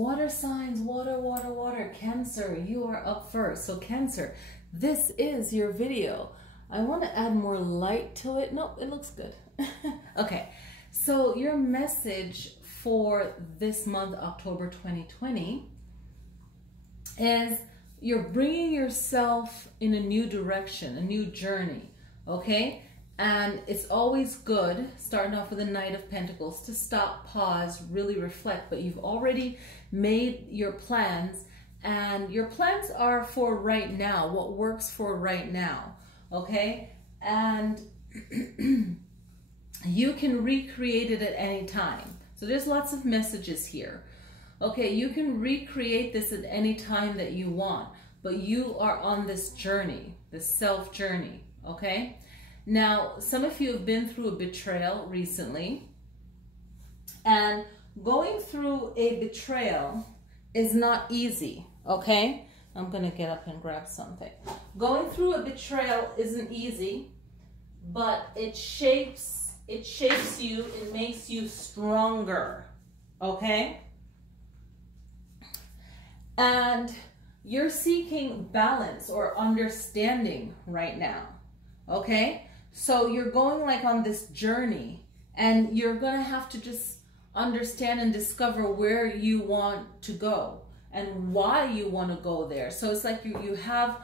water signs, water, water, water. Cancer, you are up first. So Cancer, this is your video. I want to add more light to it. Nope, it looks good. Okay, so your message for this month, October 2020, is you're bringing yourself in a new direction, a new journey, okay? And it's always good, starting off with the Knight of Pentacles, to stop, pause, really reflect. But you've already made your plans, and your plans are for right now, what works for right now, okay? And you can recreate it at any time. So there's lots of messages here. Okay, you can recreate this at any time that you want, but you are on this journey, this self journey, okay? Now, some of you have been through a betrayal recently, and going through a betrayal is not easy, okay? I'm gonna get up and grab something. Going through a betrayal isn't easy, but it shapes you, it makes you stronger, okay? And you're seeking balance or understanding right now, okay? So you're going like on this journey, and you're gonna have to just understand and discover where you want to go and why you want to go there. So it's like you have,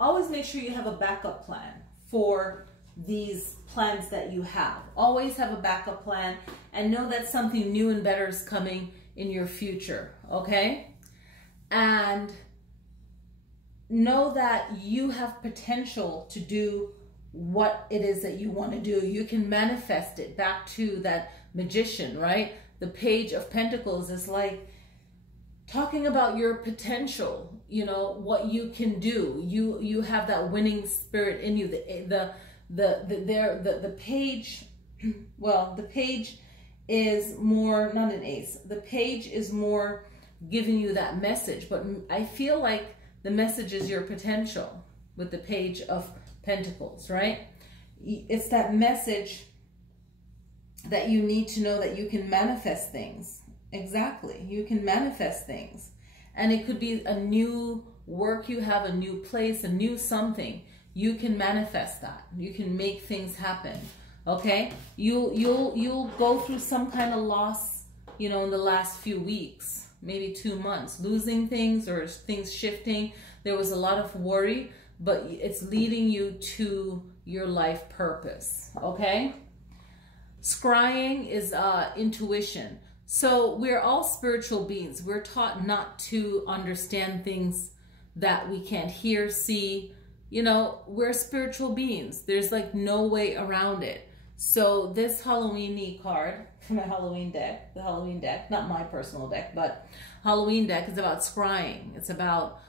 always make sure you have a backup plan for these plans that you have. Always have a backup plan, and know that something new and better is coming in your future, okay? And know that you have potential to do what it is that you want to do. You can manifest it. Back to that magician, right? The Page of Pentacles is like talking about your potential, you know, what you can do. You have that winning spirit in you. The page, well, the page is more, not an ace. The page is more giving you that message, but I feel like the message is your potential with the Page of Pentacles, right? It's that message that you need to know that you can manifest things. Exactly. You can manifest things. And it could be a new work you have, a new place, a new something. You can manifest that. You can make things happen. Okay? You'll go through some kind of loss, you know, in the last few weeks, maybe 2 months, losing things or things shifting. There was a lot of worry, but it's leading you to your life purpose, okay? Scrying is intuition. So we're all spiritual beings. We're taught not to understand things that we can't hear, see. You know, we're spiritual beings. There's like no way around it. So this Halloween-y card from the Halloween deck, not my personal deck, but Halloween deck is about scrying. It's about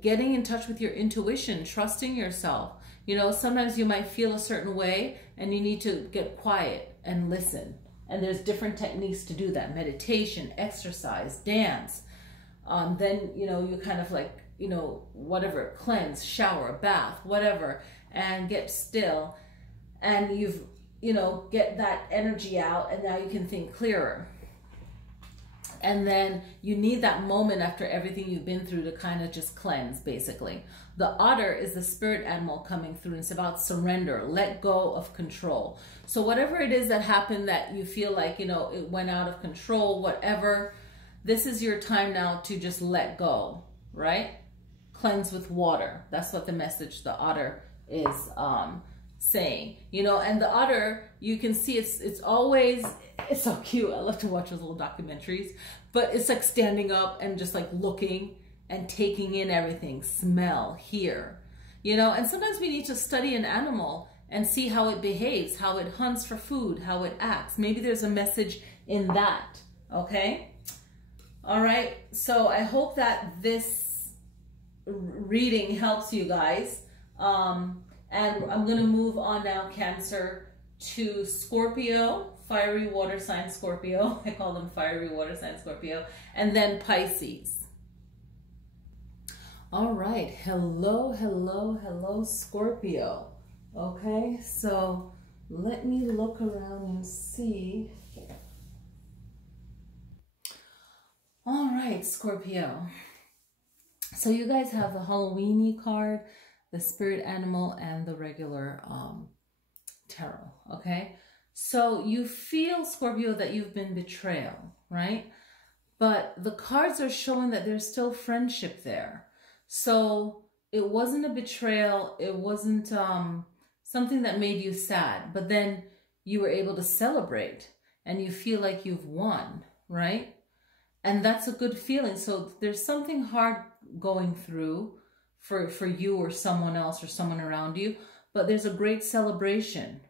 getting in touch with your intuition, trusting yourself. You know, sometimes you might feel a certain way and you need to get quiet and listen. And there's different techniques to do that. Meditation, exercise, dance. Then, you know, you kind of like, you know, whatever, cleanse, shower, bath, whatever, and get still. And you've, you know, get that energy out, and now you can think clearer. And then you need that moment after everything you've been through to kind of just cleanse, basically. The otter is the spirit animal coming through. And it's about surrender, let go of control. So whatever it is that happened that you feel like, you know, it went out of control, whatever, this is your time now to just let go, right? Cleanse with water. That's what the message the otter is saying, you know. And the otter, you can see it's always, it's so cute. I love to watch those little documentaries, but it's like standing up and just like looking and taking in everything, smell, hear, you know. And sometimes we need to study an animal and see how it behaves, how it hunts for food, how it acts. Maybe there's a message in that, okay? All right, so I hope that this reading helps you guys. And I'm going to move on now, Cancer, to Scorpio, fiery water sign Scorpio. I call them fiery water sign Scorpio. And then Pisces. All right. Hello, hello, hello, Scorpio. Okay, so let me look around and see. right, Scorpio. So you guys have the Halloweeny card, the spirit animal, and the regular tarot, okay? So you feel, Scorpio, that you've been betrayed, right? But the cards are showing that there's still friendship there. So it wasn't a betrayal. It wasn't something that made you sad. But then you were able to celebrate and you feel like you've won, right? And that's a good feeling. So there's something hard going through for you or someone else or someone around you. But there's a great celebration.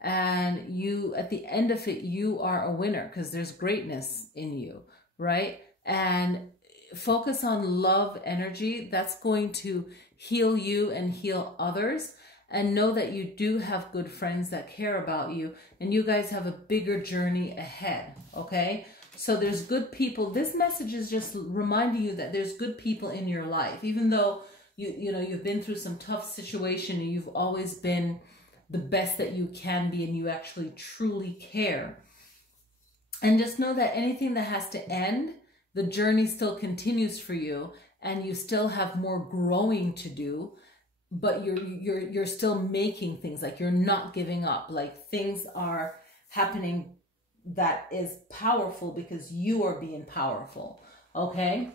And you, at the end of it, you are a winner because there's greatness in you, right? And focus on love energy. That's going to heal you and heal others. And know that you do have good friends that care about you. And you guys have a bigger journey ahead, okay? So there's good people. This message is just reminding you that there's good people in your life. Even though you've been through some tough situation and you've always been the best that you can be and you actually truly care. And just know that anything that has to end, the journey still continues for you and you still have more growing to do, but you're still making things, like you're not giving up, like things are happening that is powerful because you are being powerful, okay?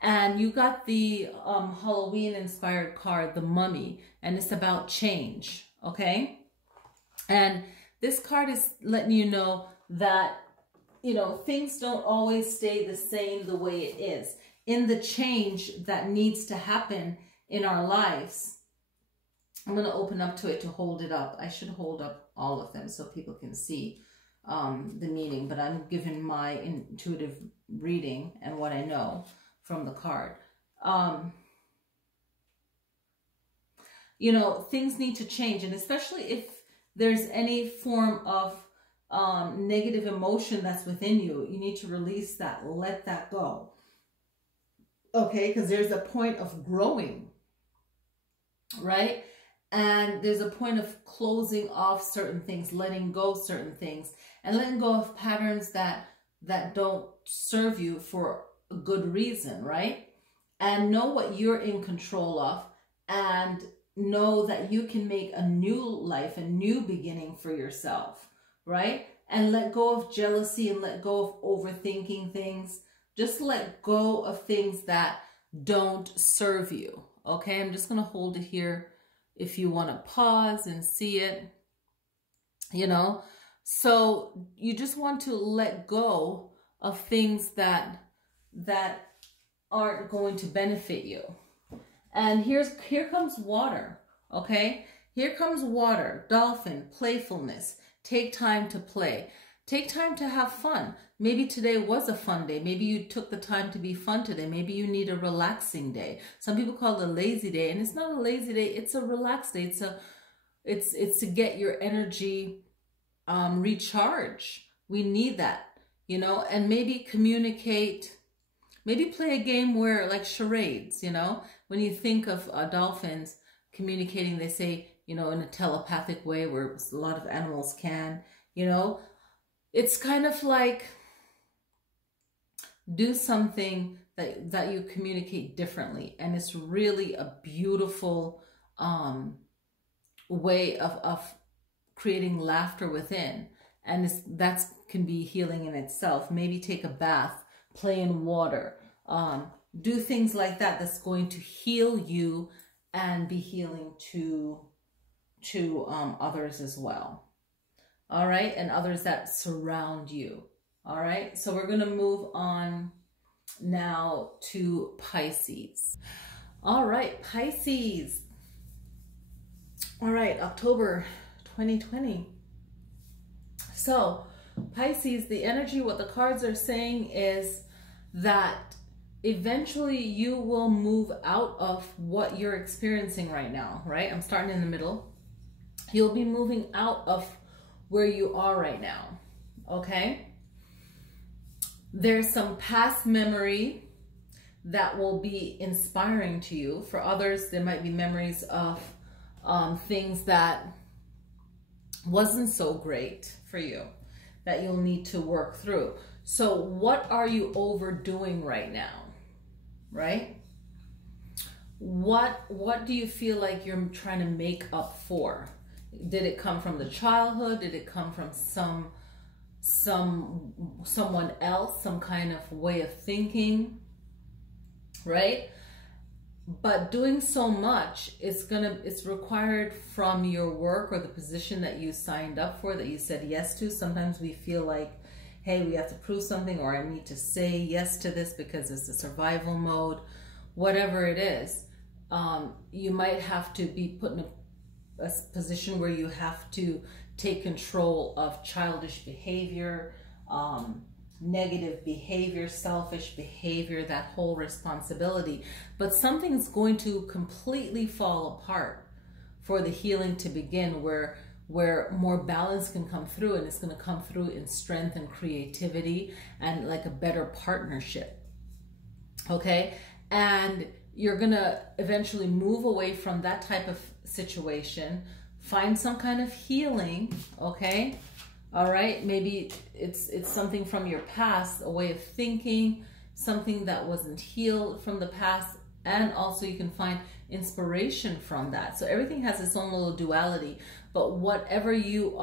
And you got the Halloween inspired card, the Mummy, and it's about change, okay? And this card is letting you know that, things don't always stay the same the way it is. In the change that needs to happen in our lives, I'm going to open up to it to hold it up. I should hold up all of them so people can see the meaning, but I'm giving my intuitive reading and what I know from the card. Things need to change, and especially if there's any form of negative emotion that's within you, you need to release that, let that go. Okay, because there's a point of growing, right? And there's a point of closing off certain things, letting go of certain things, and letting go of patterns that don't serve you for a good reason, right? And know what you're in control of, and know that you can make a new life, a new beginning for yourself, right? And let go of jealousy and let go of overthinking things. Just let go of things that don't serve you, okay? I'm just going to hold it here if you want to pause and see it, So you just want to let go of things that aren't going to benefit you. And here comes water, okay? Here comes water, dolphin, playfulness. Take time to play. Take time to have fun. Maybe today was a fun day. Maybe you took the time to be fun today. Maybe you need a relaxing day. Some people call it a lazy day, and it's not a lazy day. It's a relaxed day. It's to get your energy recharge. We need that, and maybe communicate. Maybe play a game where, like charades, when you think of dolphins communicating, they say, in a telepathic way where a lot of animals can, it's kind of like do something that you communicate differently. And it's really a beautiful way of creating laughter within. And that can be healing in itself. Maybe take a bath, play in water, do things like that that's going to heal you and be healing to others as well. All right, and others that surround you. All right, so we're going to move on now to Pisces. All right, Pisces. All right, October 2020. So Pisces, the energy, what the cards are saying is that eventually you will move out of what you're experiencing right now, right? I'm starting in the middle. You'll be moving out of where you are right now, okay? There's some past memory that will be inspiring to you. For others, there might be memories of things that wasn't so great for you that you'll need to work through. So what are you overdoing right now, right? What do you feel like you're trying to make up for? Did it come from the childhood? Did it come from someone else, some kind of way of thinking, right? But doing so much it's required from your work or the position that you signed up for, that you said yes to. Sometimes we feel like, hey, we have to prove something, or I need to say yes to this because it's a survival mode. Whatever it is, you might have to be put in a position where you have to take control of childish behavior, negative behavior, selfish behavior, that whole responsibility. But something's going to completely fall apart for the healing to begin, where more balance can come through, and it's going to come through in strength and creativity and like a better partnership. Okay? And you're going to eventually move away from that type of situation, find some kind of healing, okay? All right, maybe it's something from your past, a way of thinking, something that wasn't healed from the past, and also you can find inspiration from that. So everything has its own little duality, but whatever you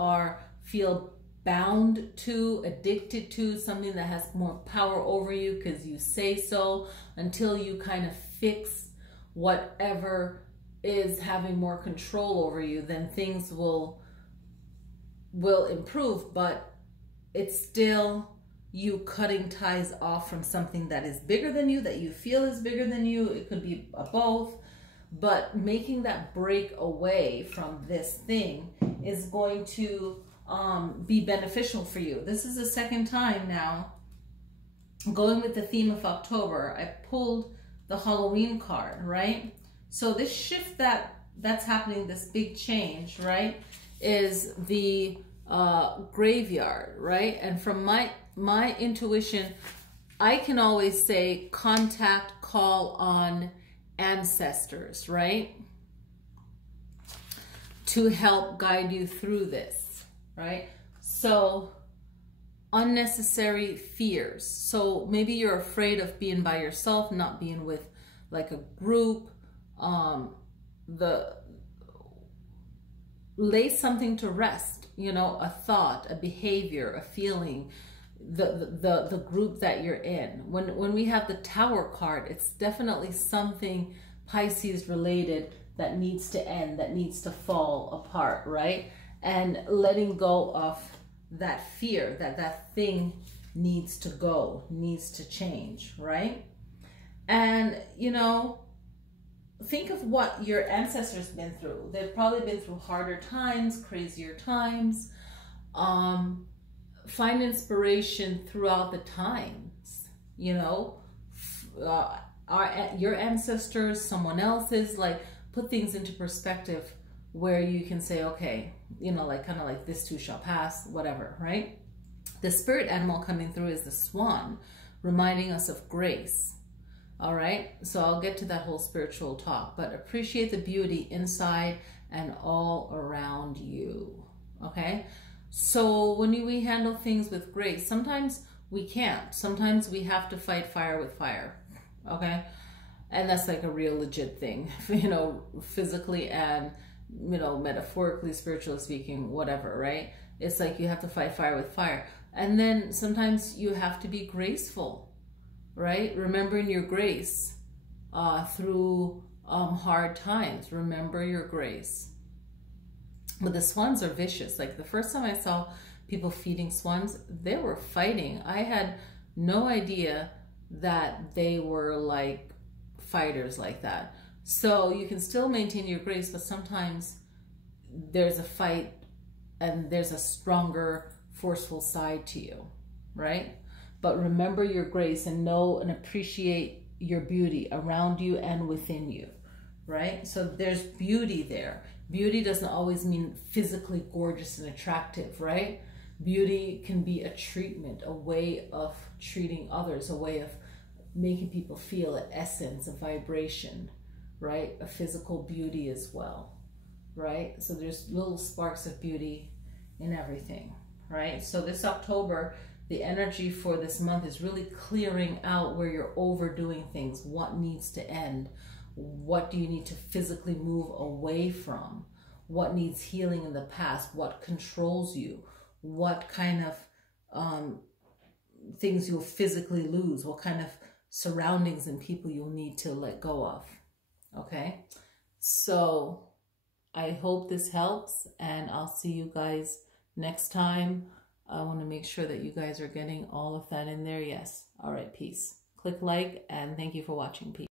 feel bound to, addicted to, something that has more power over you because you say so, until you kind of fix whatever is having more control over you, then things will improve. But it's still you cutting ties off from something that is bigger than you, that you feel is bigger than you. It could be a both, but making that break away from this thing is going to be beneficial for you. This is the second time now going with the theme of October. I pulled the Halloween card, right? So this shift that's happening, this big change, right, is the graveyard, right? And from my intuition, I can always say call on ancestors, right, to help guide you through this, right? So unnecessary fears. So maybe you're afraid of being by yourself, not being with like a group. Lay something to rest, you know, a thought, a behavior, a feeling, the group that you're in. When we have the Tower card, it's definitely something Pisces related that needs to end, that needs to fall apart, right? And letting go of that fear, that thing needs to go, needs to change, right? And, you know, think of what your ancestors been through. They've probably been through harder times, crazier times. Find inspiration throughout the times, you know. Your ancestors, someone else's, like, put things into perspective where you can say, okay, you know, like kind of like this too shall pass, whatever, right? The spirit animal coming through is the swan, reminding us of grace. All right, so I'll get to that whole spiritual talk, but appreciate the beauty inside and all around you, okay? So when we handle things with grace, sometimes we can't. Sometimes we have to fight fire with fire, okay? And that's like a real legit thing, you know, physically and, you know, metaphorically, spiritually speaking, whatever, right? It's like you have to fight fire with fire. And then sometimes you have to be graceful, right? Remembering your grace through hard times. Remember your grace. But the swans are vicious. Like the first time I saw people feeding swans, they were fighting. I had no idea that they were like fighters like that. So you can still maintain your grace, but sometimes there's a fight and there's a stronger, forceful side to you, right? But remember your grace and know and appreciate your beauty around you and within you, right? So there's beauty there. Beauty doesn't always mean physically gorgeous and attractive, right? Beauty can be a treatment, a way of treating others, a way of making people feel an essence, a vibration, right? A physical beauty as well, right? So there's little sparks of beauty in everything, right? So this October, the energy for this month is really clearing out where you're overdoing things. What needs to end? What do you need to physically move away from? What needs healing in the past? What controls you? What kind of things you'll physically lose? What kind of surroundings and people you'll need to let go of? Okay, so I hope this helps, and I'll see you guys next time. I want to make sure that you guys are getting all of that in there. Yes. All right, peace. Click like, and thank you for watching. Peace.